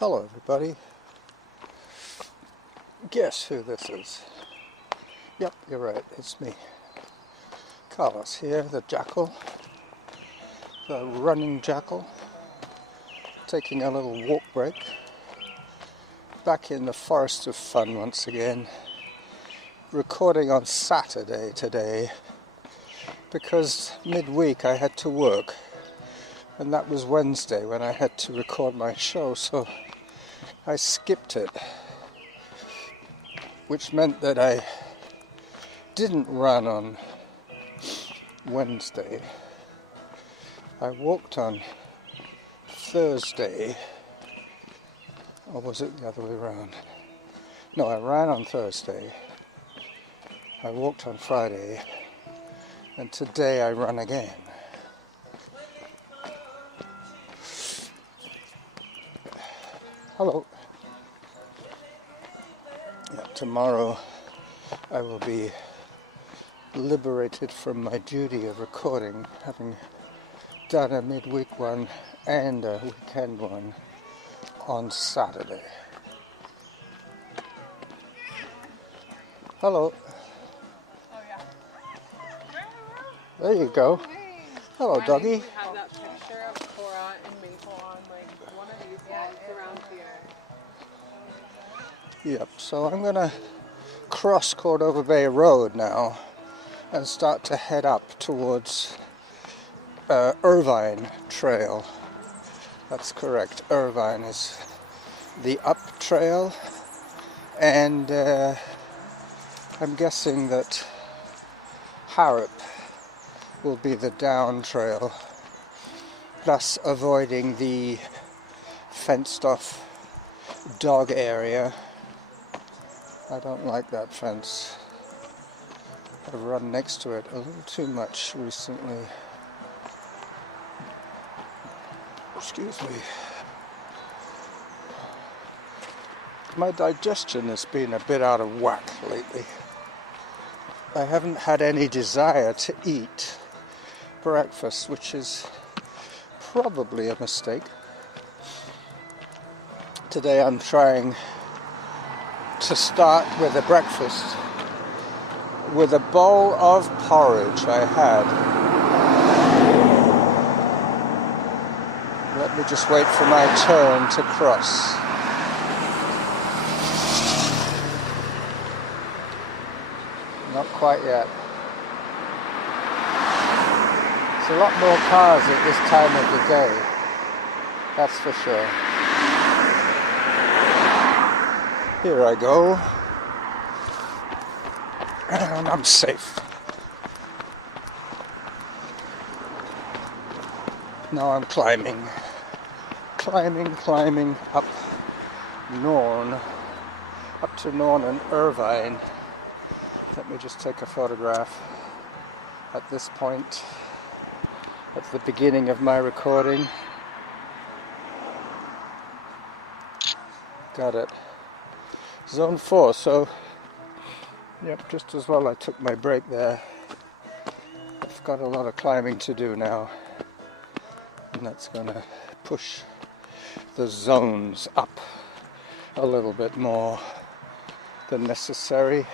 Hello everybody. Guess who this is? Yep, you're right, it's me. Carlos here, the Jackal, the running Jackal, taking a little walk break. Back in the forest of fun once again. Recording on Saturday today because midweek I had to work, and that was Wednesday when I had to record my show, so I skipped it, which meant that I didn't run on Wednesday. I walked on Thursday, or was it the other way around? No, I ran on Thursday, I walked on Friday, and today I run again. Hello. Yeah, tomorrow I will be liberated from my duty of recording, having done a midweek one and a weekend one on Saturday. Hello. Oh yeah. There you go. Hey. Hello, doggy. We have that picture of Cora and Maple on like one of these walls around here. Yep, so I'm going to cross Cordova Bay Road now and start to head up towards Irvine Trail. That's correct, Irvine is the up trail, and I'm guessing that Harrop will be the down trail, thus avoiding the fenced off dog area. I don't like that fence. I've run next to it a little too much recently. Excuse me. My digestion has been a bit out of whack lately. I haven't had any desire to eat breakfast, which is probably a mistake. Today I'm trying to start with a breakfast with a bowl of porridge I had. Let me just wait for my turn to cross. Not quite yet. There's a lot more cars at this time of the day, that's for sure. Here I go. And I'm safe. Now I'm climbing up Norn, up to Norn and Irvine. Let me just take a photograph at this point. That's the beginning of my recording. Got it. Zone 4, so yep, just as well I took my break there. I've got a lot of climbing to do now, and that's going to push the zones up a little bit more than necessary.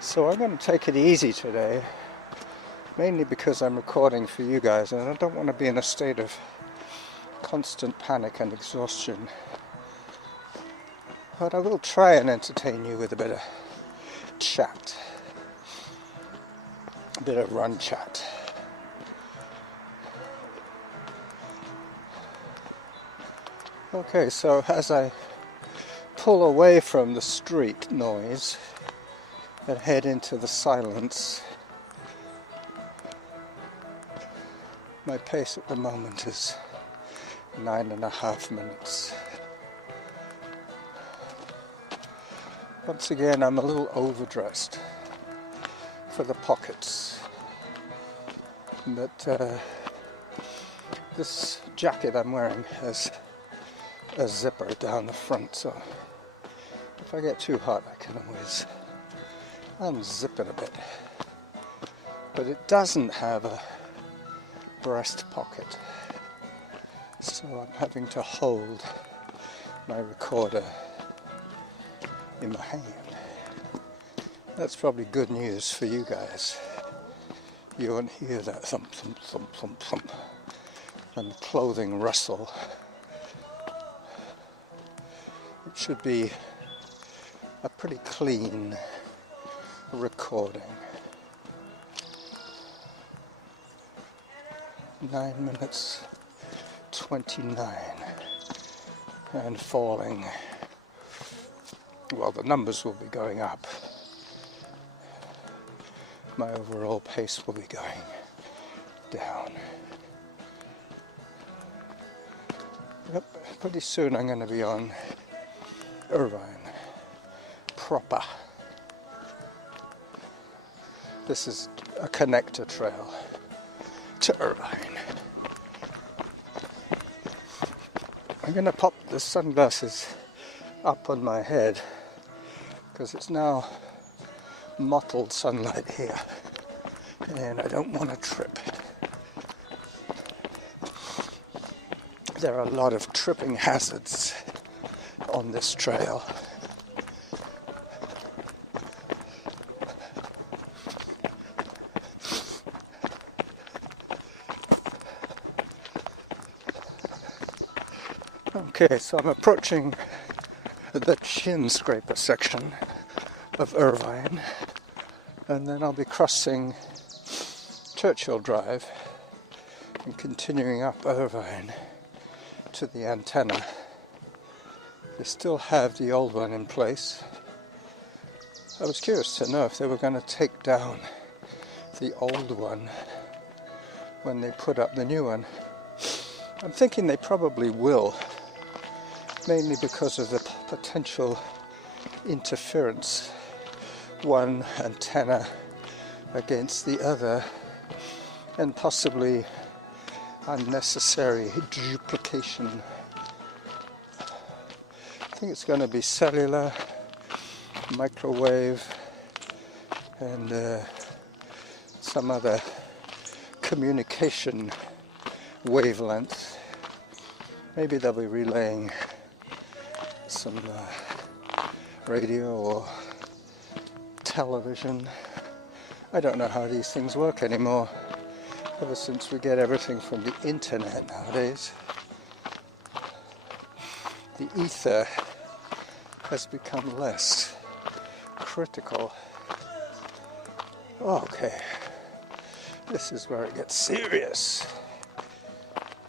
So I'm going to take it easy today, mainly because I'm recording for you guys and I don't want to be in a state of constant panic and exhaustion. But I will try and entertain you with a bit of chat, a bit of run chat. Okay, so as I pull away from the street noise and head into the silence, my pace at the moment is 9.5 minutes. Once again, I'm a little overdressed for the pockets, but this jacket I'm wearing has a zipper down the front, so if I get too hot I can always unzip it a bit. But it doesn't have a breast pocket, so I'm having to hold my recorder in my hand. That's probably good news for you guys. You won't hear that thump, thump, thump, thump, thump, and clothing rustle. It should be a pretty clean recording. 9 minutes 29 and falling. Well, the numbers will be going up. My overall pace will be going down. Yep, pretty soon I'm going to be on Irvine proper. This is a connector trail to Irvine. I'm going to pop the sunglasses up on my head because it's now mottled sunlight here and I don't want to trip. There are a lot of tripping hazards on this trail. Okay, so I'm approaching the chin scraper section of Irvine, and then I'll be crossing Churchill Drive and continuing up Irvine to the antenna. They still have the old one in place. I was curious to know if they were going to take down the old one when they put up the new one. I'm thinking they probably will, mainly because of the potential interference, one antenna against the other, and possibly unnecessary duplication. I think it's going to be cellular, microwave, and some other communication wavelength. Maybe they'll be relaying some radio or television. I don't know how these things work anymore, ever since we get everything from the internet nowadays. The ether has become less critical. Okay, this is where it gets serious.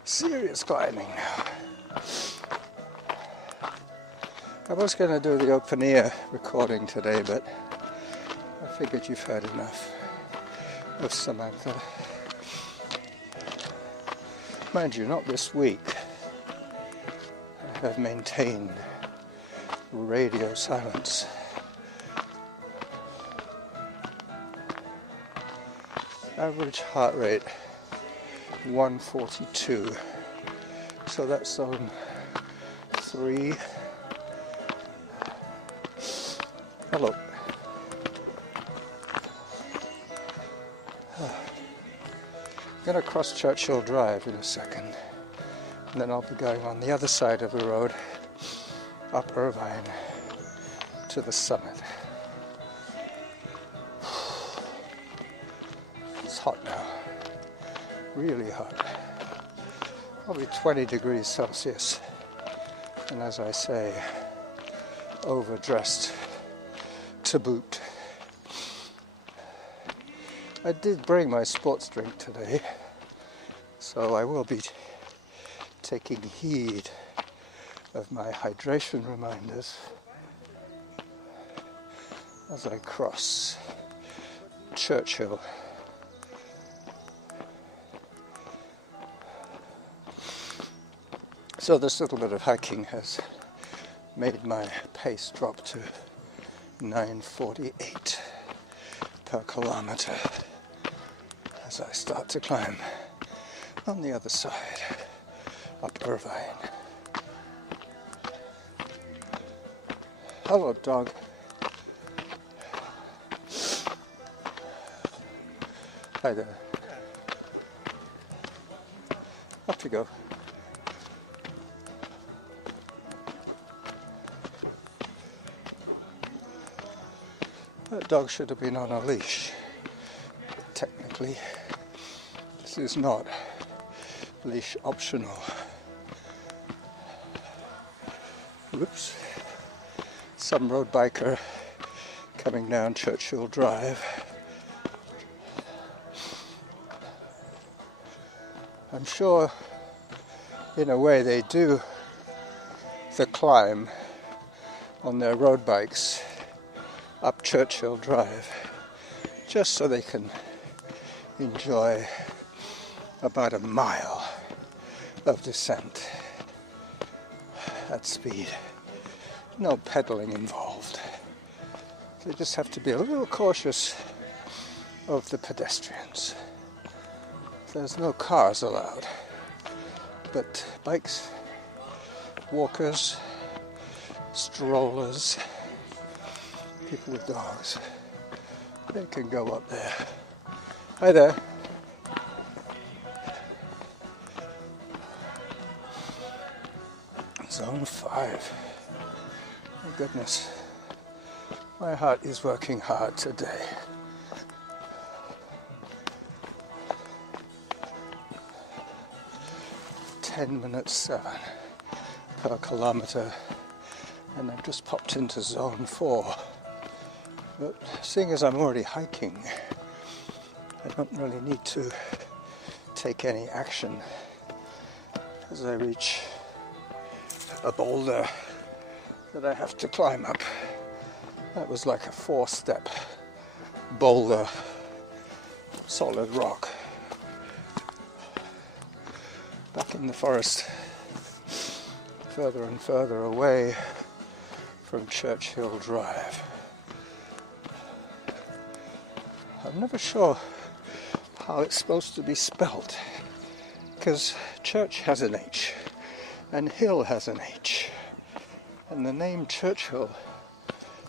Serious climbing now. I was going to do the open ear recording today, but I figured you've heard enough of Samantha. Mind you, not this week. I have maintained radio silence. Average heart rate 142. So that's zone 3. Hello. I'm going to cross Churchill Drive in a second, and then I'll be going on the other side of the road up Irvine to the summit. It's hot now, really hot, probably 20 degrees Celsius, and as I say, overdressed to boot. I did bring my sports drink today, so I will be taking heed of my hydration reminders as I cross Churchill. So this little bit of hiking has made my pace drop to 9:48 per kilometer as I start to climb on the other side up Irvine. Hello, dog. Hi there. Up you go. That dog should have been on a leash. Technically, this is not leash optional. Whoops. Some road biker coming down Churchill Drive. I'm sure in a way they do the climb on their road bikes up Churchill Drive just so they can enjoy about a mile of descent at speed. No pedaling involved. They just have to be a little cautious of the pedestrians. There's no cars allowed, but bikes, walkers, strollers, people with dogs, they can go up there. Hi there. Zone 5. My goodness. My heart is working hard today. (10:07) per kilometre, and I've just popped into zone 4. But seeing as I'm already hiking, I don't really need to take any action as I reach a boulder that I have to climb up. That was like a 4-step boulder, solid rock. Back in the forest, further and further away from Churchill Drive. I'm never sure how it's supposed to be spelt, because church has an H and hill has an H, and the name Churchill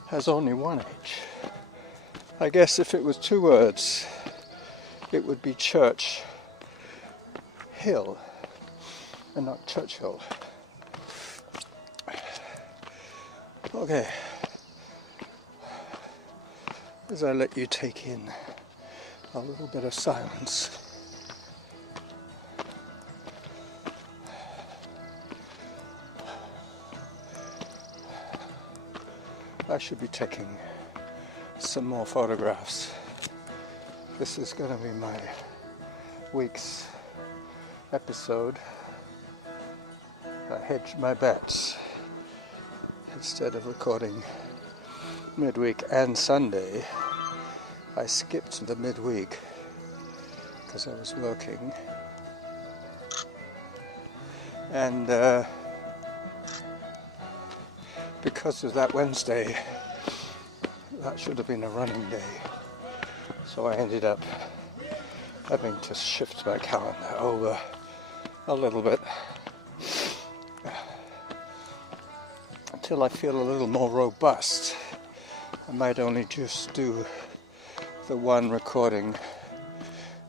has only one H. I guess if it was 2 words, it would be Church Hill and not Churchill. Okay, as I let you take in a little bit of silence, I should be taking some more photographs. This is going to be my week's episode. I hedged my bets. Instead of recording midweek and Sunday, I skipped the midweek because I was working. And because of that Wednesday, that should have been a running day. So I ended up having to shift my calendar over a little bit until I feel a little more robust. I might only just do the one recording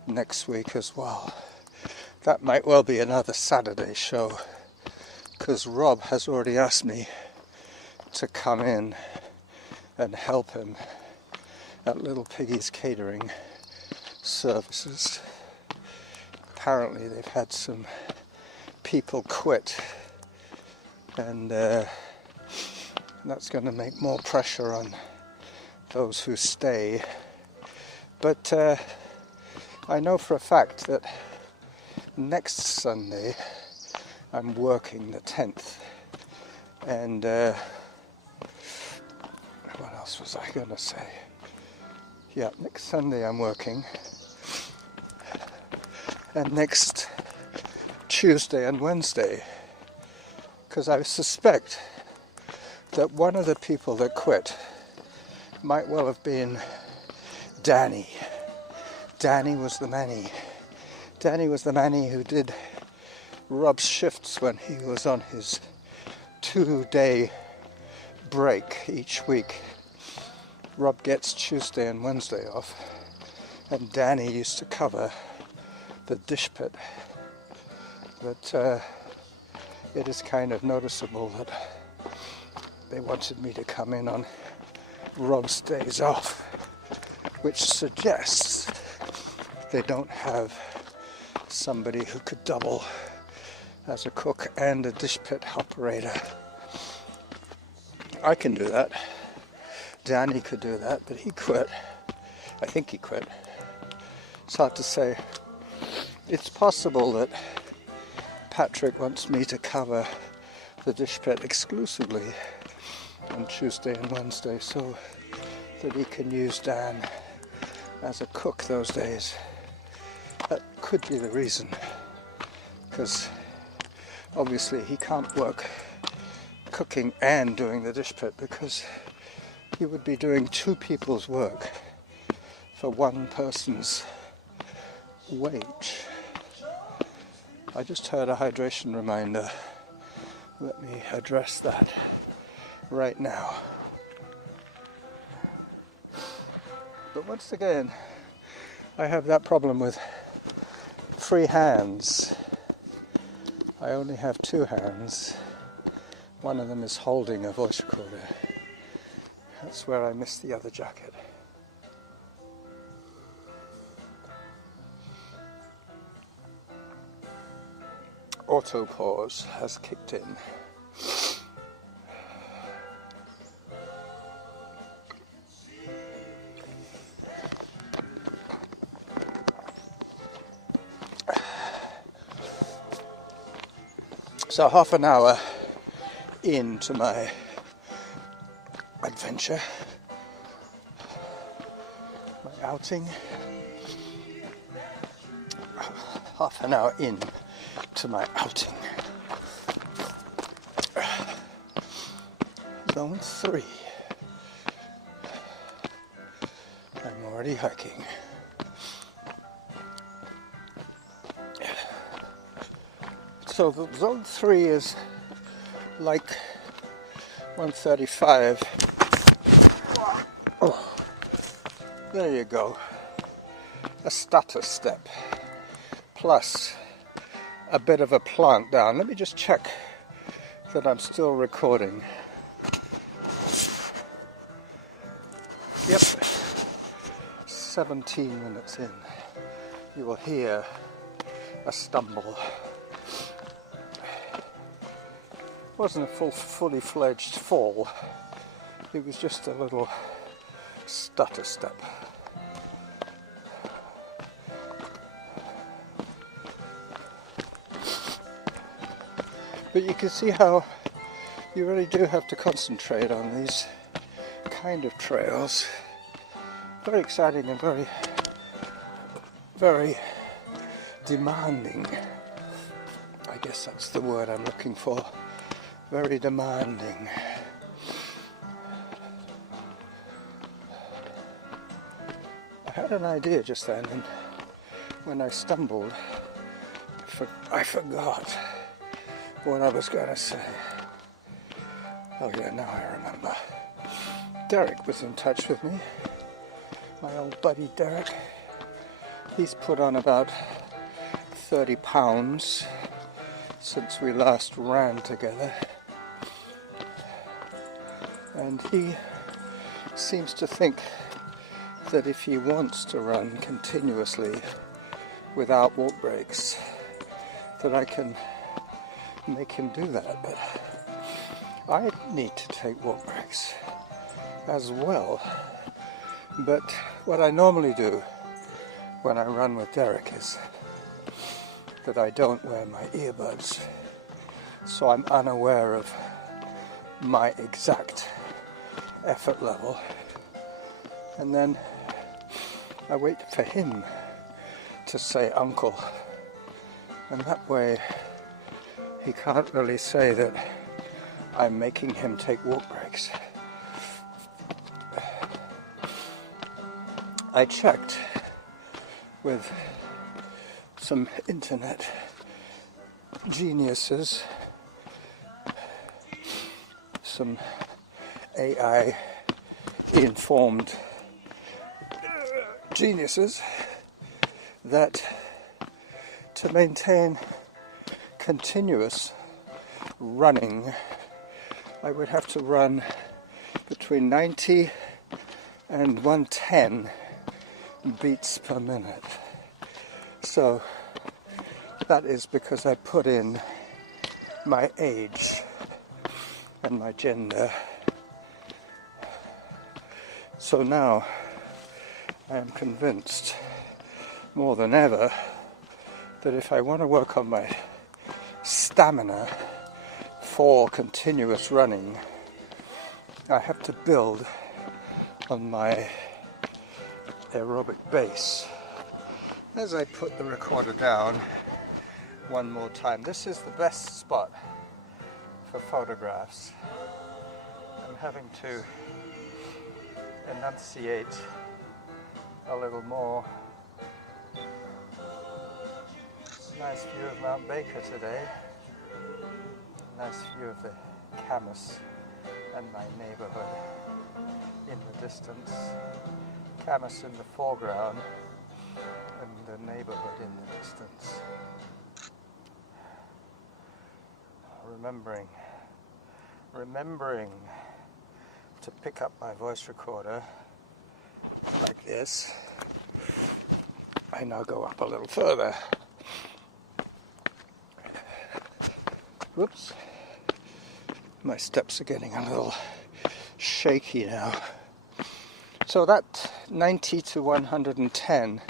next week as well. That might well be another Saturday show, because Rob has already asked me to come in and help him at Little Piggy's catering services. Apparently they've had some people quit, and that's going to make more pressure on those who stay. But I know for a fact that next Sunday I'm working, the 10th, and what else was I going to say? Yeah, next Sunday I'm working, and next Tuesday and Wednesday, because I suspect that one of the people that quit might well have been Danny. Danny was the manny. Danny was the manny who did Rob's shifts when he was on his 2-day break each week. Rob gets Tuesday and Wednesday off, and Danny used to cover the dish pit. But it is kind of noticeable that they wanted me to come in on Rob's days off, which suggests they don't have somebody who could double as a cook and a dish pit operator. I can do that. Danny could do that, but he quit. I think he quit. It's hard to say. It's possible that Patrick wants me to cover the dish pit exclusively on Tuesday and Wednesday so that he can use Dan as a cook those days. That could be the reason, because obviously he can't work cooking and doing the dish pit, because he would be doing two people's work for one person's wage. I just heard a hydration reminder. Let me address that right now. But once again, I have that problem with free hands. I only have two hands. One of them is holding a voice recorder. That's where I missed the other jacket. Auto pause has kicked in. So half an hour into my adventure, my outing, half an hour in to my outing. Zone 3. I'm already hiking. So the zone 3 is like 135. Oh, there you go. A stutter step plus a bit of a plant down. Let me just check that I'm still recording. Yep, 17 minutes in. You will hear a stumble. It wasn't a fully fledged fall. It was just a little stutter step. But you can see how you really do have to concentrate on these kind of trails. Very exciting and very, very demanding. I guess that's the word I'm looking for. Very demanding. I had an idea just then, and when I stumbled, I forgot what I was going to say. Oh yeah, now I remember. Derek was in touch with me. My old buddy Derek. He's put on about 30 pounds since we last ran together. And he seems to think that if he wants to run continuously without walk breaks, that I can make him do that. But I need to take walk breaks as well. But what I normally do when I run with Derek is that I don't wear my earbuds, so I'm unaware of my exact effort level, and then I wait for him to say uncle, and that way he can't really say that I'm making him take walk breaks. I checked with some internet geniuses, some AI informed geniuses, that to maintain continuous running I would have to run between 90 and 110 beats per minute. So that is because I put in my age and my gender. So now I am convinced more than ever that if I want to work on my stamina for continuous running, I have to build on my aerobic base. As I put the recorder down one more time, this is the best spot for photographs. I'm having to enunciate a little more. Nice view of Mount Baker today. Nice view of the Camas and my neighborhood in the distance. Camas in the foreground and the neighborhood in the distance. Remembering to pick up my voice recorder like this. I now go up a little further. Whoops. My steps are getting a little shaky now. So that 90 to 110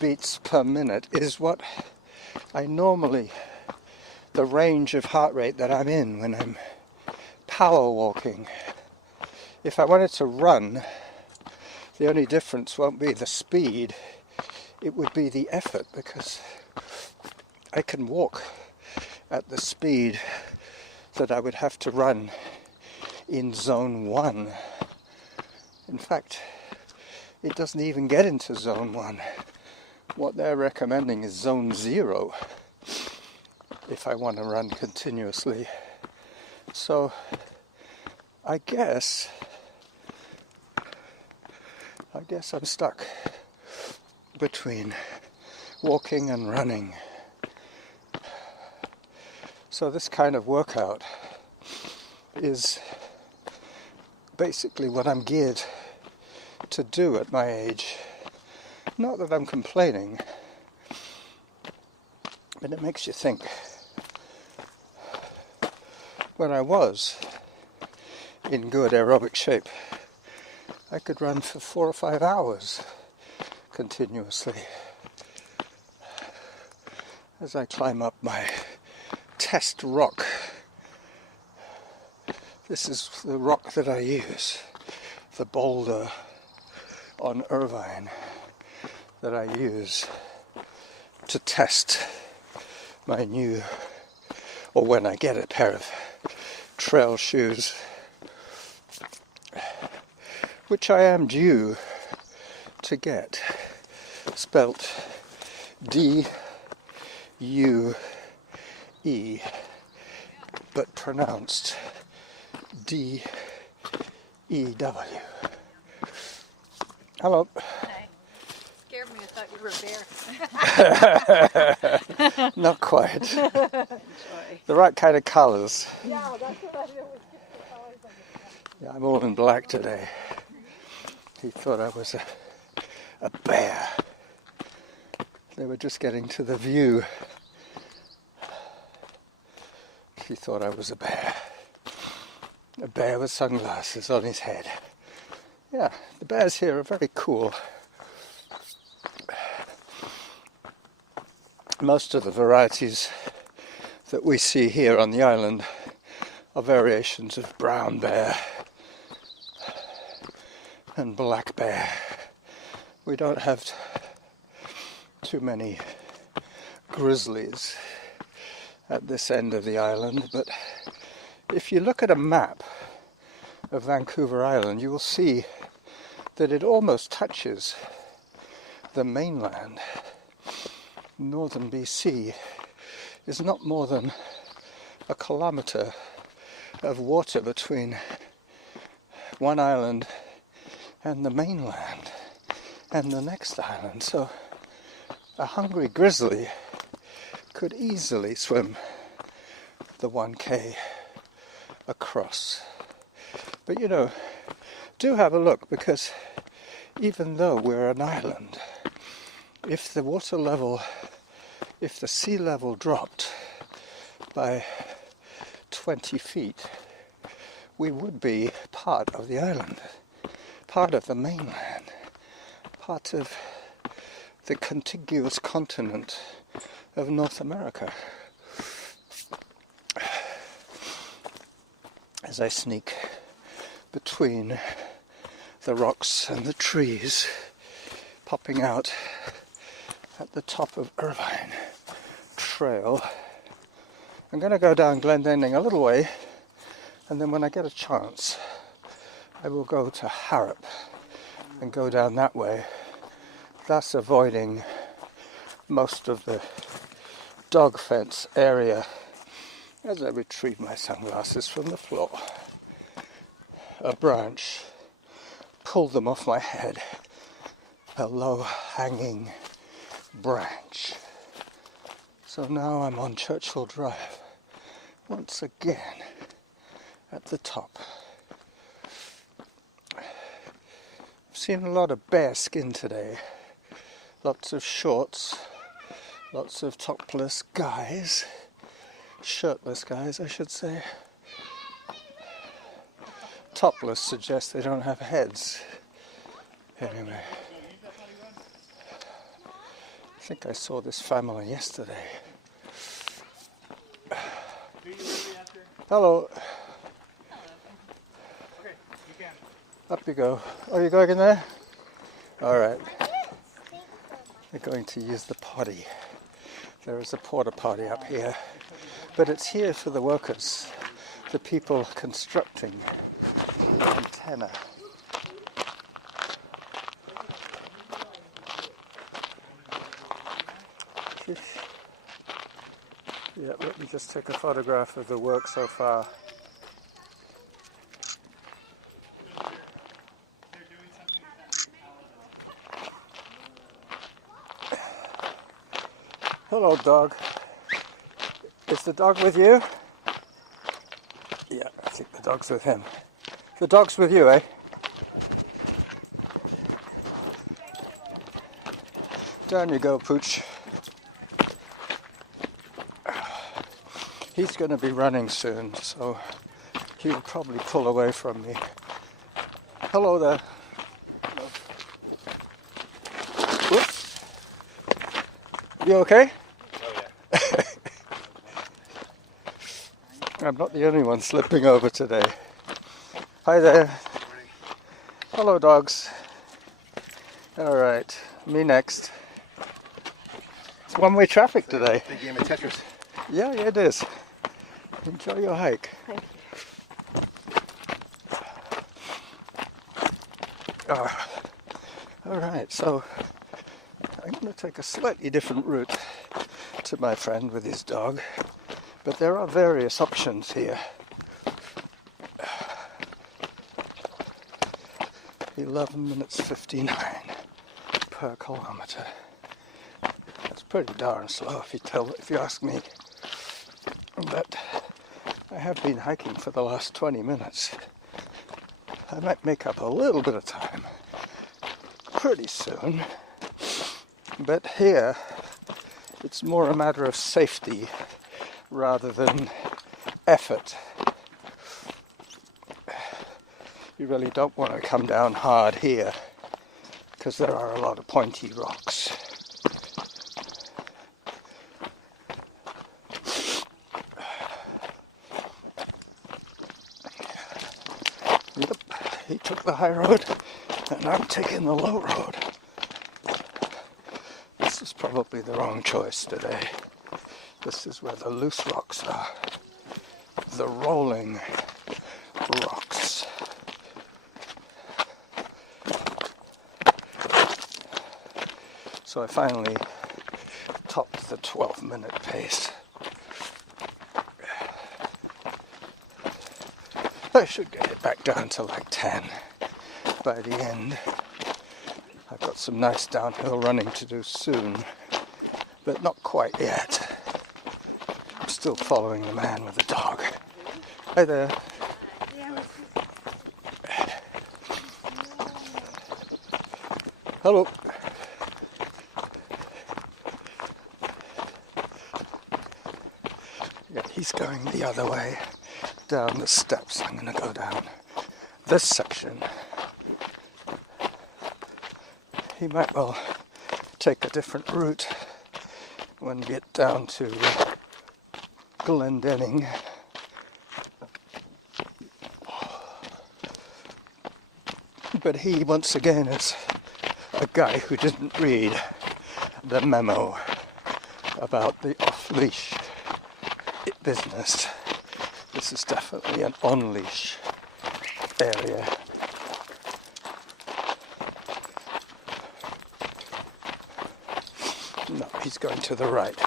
beats per minute is what I normally, the range of heart rate that I'm in when I'm power walking. If I wanted to run, the only difference won't be the speed, it would be the effort, because I can walk at the speed that I would have to run in zone 1. In fact, it doesn't even get into zone 1. What they're recommending is zone 0 if I want to run continuously. So I guess I'm stuck between walking and running. So this kind of workout is basically what I'm geared to do at my age. Not that I'm complaining, but it makes you think. When I was in good aerobic shape, I could run for 4 or 5 hours continuously as I climb up my test rock. This is the rock that I use, the boulder on Irvine that I use to test my new, or when I get a pair of trail shoes, which I am due to get, spelt D-U-E, but pronounced D-E-W. Hello. Hi. Scared me, I thought you were a bear. Not quite. Sorry. The right kind of colours. Yeah, that's what I did. Yeah, I'm all in black today. He thought I was a bear. They were just getting to the view. He thought I was a bear. A bear with sunglasses on his head. Yeah, the bears here are very cool. Most of the varieties that we see here on the island are variations of brown bear and black bear. We don't have too many grizzlies at this end of the island, but if you look at a map of Vancouver Island, you will see that it almost touches the mainland. Northern BC is not more than a kilometre of water between one island and the mainland and the next island. So a hungry grizzly could easily swim the 1K across. But you know, do have a look, because even though we're an island, if the water level, if the sea level dropped by 20 feet, we would be part of the island, part of the mainland, part of the contiguous continent of North America. As I sneak between the rocks and the trees, popping out at the top of Irvine Trail, I'm going to go down Glendending a little way, and then when I get a chance, I will go to Harrop and go down that way, thus avoiding most of the dog fence area as I retrieve my sunglasses from the floor. A branch pulled them off my head, a low-hanging branch. So now I'm on Churchill Drive, once again at the top. I've seen a lot of bare skin today, lots of shorts, lots of topless guys, shirtless guys I should say. Topless suggests they don't have heads. Anyway, I think I saw this family yesterday. Hello. Okay, you can. Up you go. Oh, you're going in there? Alright. We're going to use the potty. There is a porta potty up here. But it's here for the workers, the people constructing the antenna. Yeah, let me just take a photograph of the work so far. Hello, dog. Is the dog with you? Yeah, I think the dog's with him. The dog's with you, eh? Down you go, Pooch. He's going to be running soon, so he'll probably pull away from me. Hello there. Whoops. You okay? Oh yeah. I'm not the only one slipping over today. Hi there. Hello, dogs. All right, me next. It's one-way traffic today. Big game of Tetris. Yeah, it is. Enjoy your hike. Thank you. All right, so I'm going to take a slightly different route to my friend with his dog, but there are various options here. 11 minutes 59 per kilometer. That's pretty darn slow if you ask me. But I have been hiking for the last 20 minutes. I might make up a little bit of time pretty soon. But here, it's more a matter of safety rather than effort. You really don't want to come down hard here because there are a lot of pointy rocks. Yep, he took the high road and I'm taking the low road. This is probably the wrong choice today. This is where the loose rocks are. The rolling rocks. So I finally topped the 12-minute pace. I should get it back down to like 10 by the end. I've got some nice downhill running to do soon, but not quite yet. I'm still following the man with the dog. Hi there. Hello. Yeah, he's going the other way, down the steps. I'm going to go down this section. He might well take a different route when we get down to Glendenning. But he, once again, is a guy who didn't read the memo about the off-leash business. This is definitely an on-leash area. No, he's going to the right.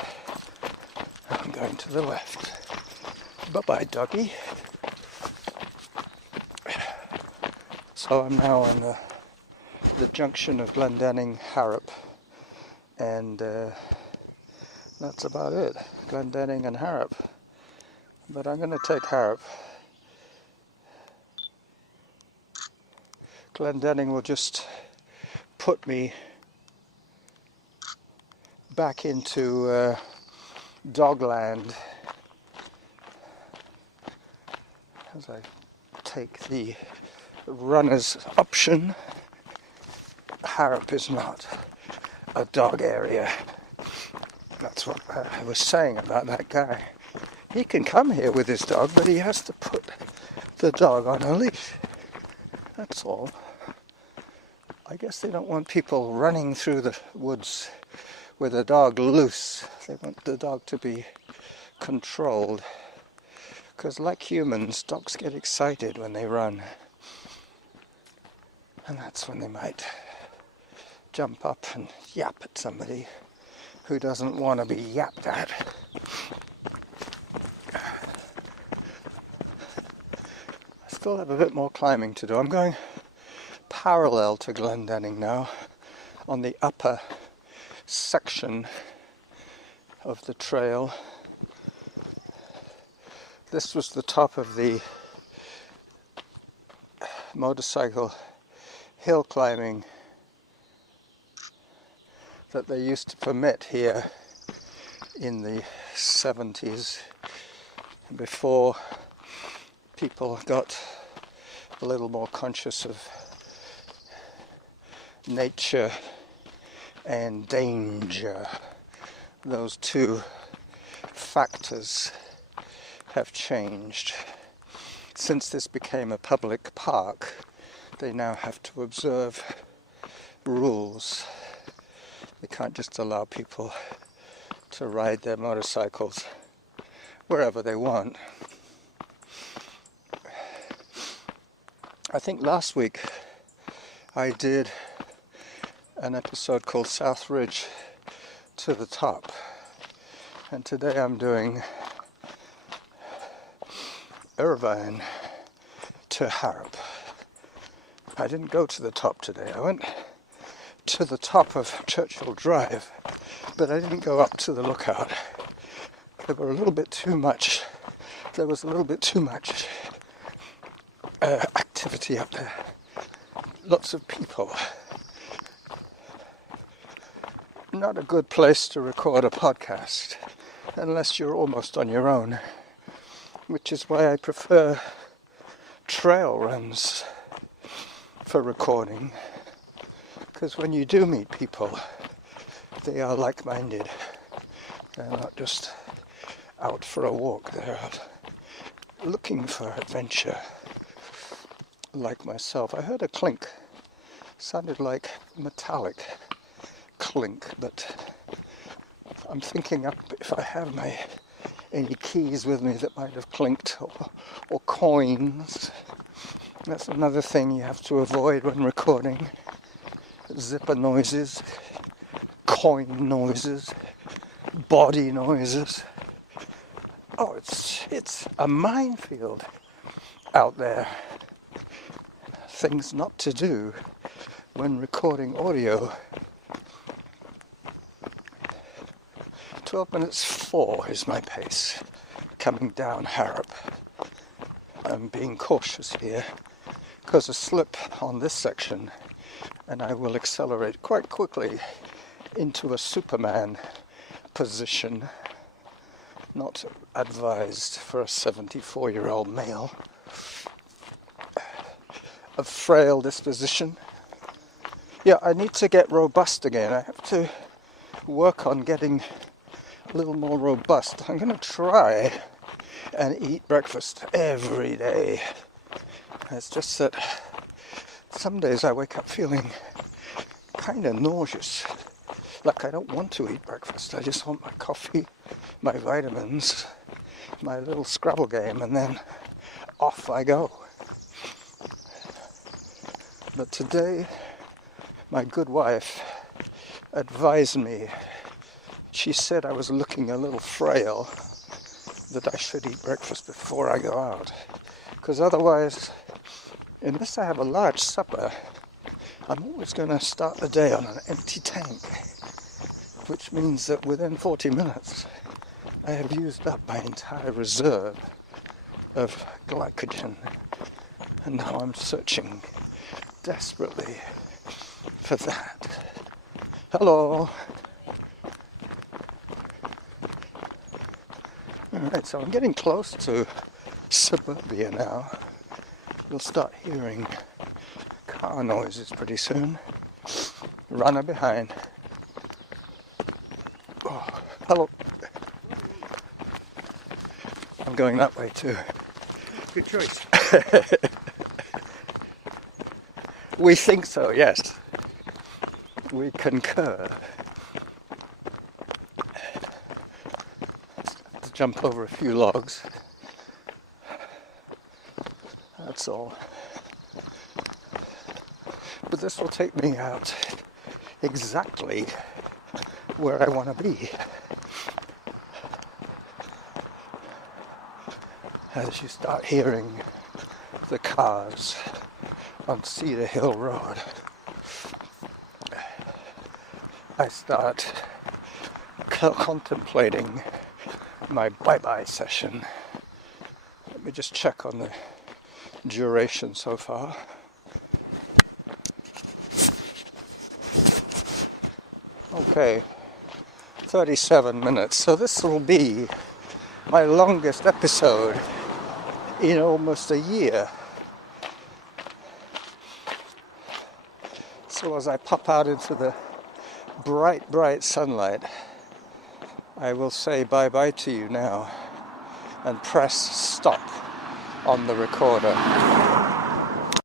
I'm going to the left. Bye-bye, doggy. So I'm now on the junction of Glendenning, Harrop, and that's about it. Glendenning and Harrop. But I'm going to take Harrop. Glendenning will just put me back into Dogland as I take the runner's option. Harrop is not a dog area. That's what I was saying about that guy. He can come here with his dog, but he has to put the dog on a leash. That's all. I guess they don't want people running through the woods with a dog loose. They want the dog to be controlled. Because like humans, dogs get excited when they run. And that's when they might jump up and yap at somebody who doesn't want to be yapped at. I still have a bit more climbing to do. I'm going parallel to Glendenning now on the upper section of the trail. This was the top of the motorcycle hill climbing that they used to permit here in the 70s, before people got a little more conscious of nature and danger. Those two factors have changed. Since this became a public park, they now have to observe rules. They can't just allow people to ride their motorcycles wherever they want. I think last week I did an episode called South Ridge to the Top, and today I'm doing Irvine to Harrop. I didn't go to the top today. I went to the top of Churchill Drive, but I didn't go up to the lookout. There was a little bit too much activity up there. Lots of people. Not a good place to record a podcast unless you're almost on your own, which is why I prefer trail runs for recording, because when you do meet people, they are like-minded. They're not just out for a walk, they're out looking for adventure, like myself. I heard a clink. Sounded like metallic clink, but I'm thinking up if I have any keys with me that might have clinked, or coins. That's another thing you have to avoid when recording. Zipper noises, coin noises, body noises. Oh, it's a minefield out there. Things not to do when recording audio. 12 minutes 4 is my pace coming down Harrop. I'm being cautious here because a slip on this section and I will accelerate quite quickly into a Superman position, not advised for a 74-year-old male of frail disposition. Yeah, I need to get robust again. I have to work on getting a little more robust. I'm going to try and eat breakfast every day. It's just that some days I wake up feeling kind of nauseous. Like I don't want to eat breakfast. I just want my coffee, my vitamins, my little Scrabble game, and then off I go. But today, my good wife advised me. She said I was looking a little frail, that I should eat breakfast before I go out. Because otherwise, unless I have a large supper, I'm always going to start the day on an empty tank. Which means that within 40 minutes, I have used up my entire reserve of glycogen. And now I'm searching desperately for that. Hello. Alright, so I'm getting close to suburbia now. You'll start hearing car noises pretty soon. Runner behind. Oh, hello. I'm going that way too. Good choice. We think so, yes. We concur. To jump over a few logs. That's all. But this will take me out exactly where I want to be. As you start hearing the cars on Cedar Hill Road, I start contemplating my bye-bye session. Let me just check on the duration so far. Okay, 37 minutes. So this will be my longest episode in almost a year. So as I pop out into the bright, bright sunlight, I will say bye-bye to you now and press stop on the recorder.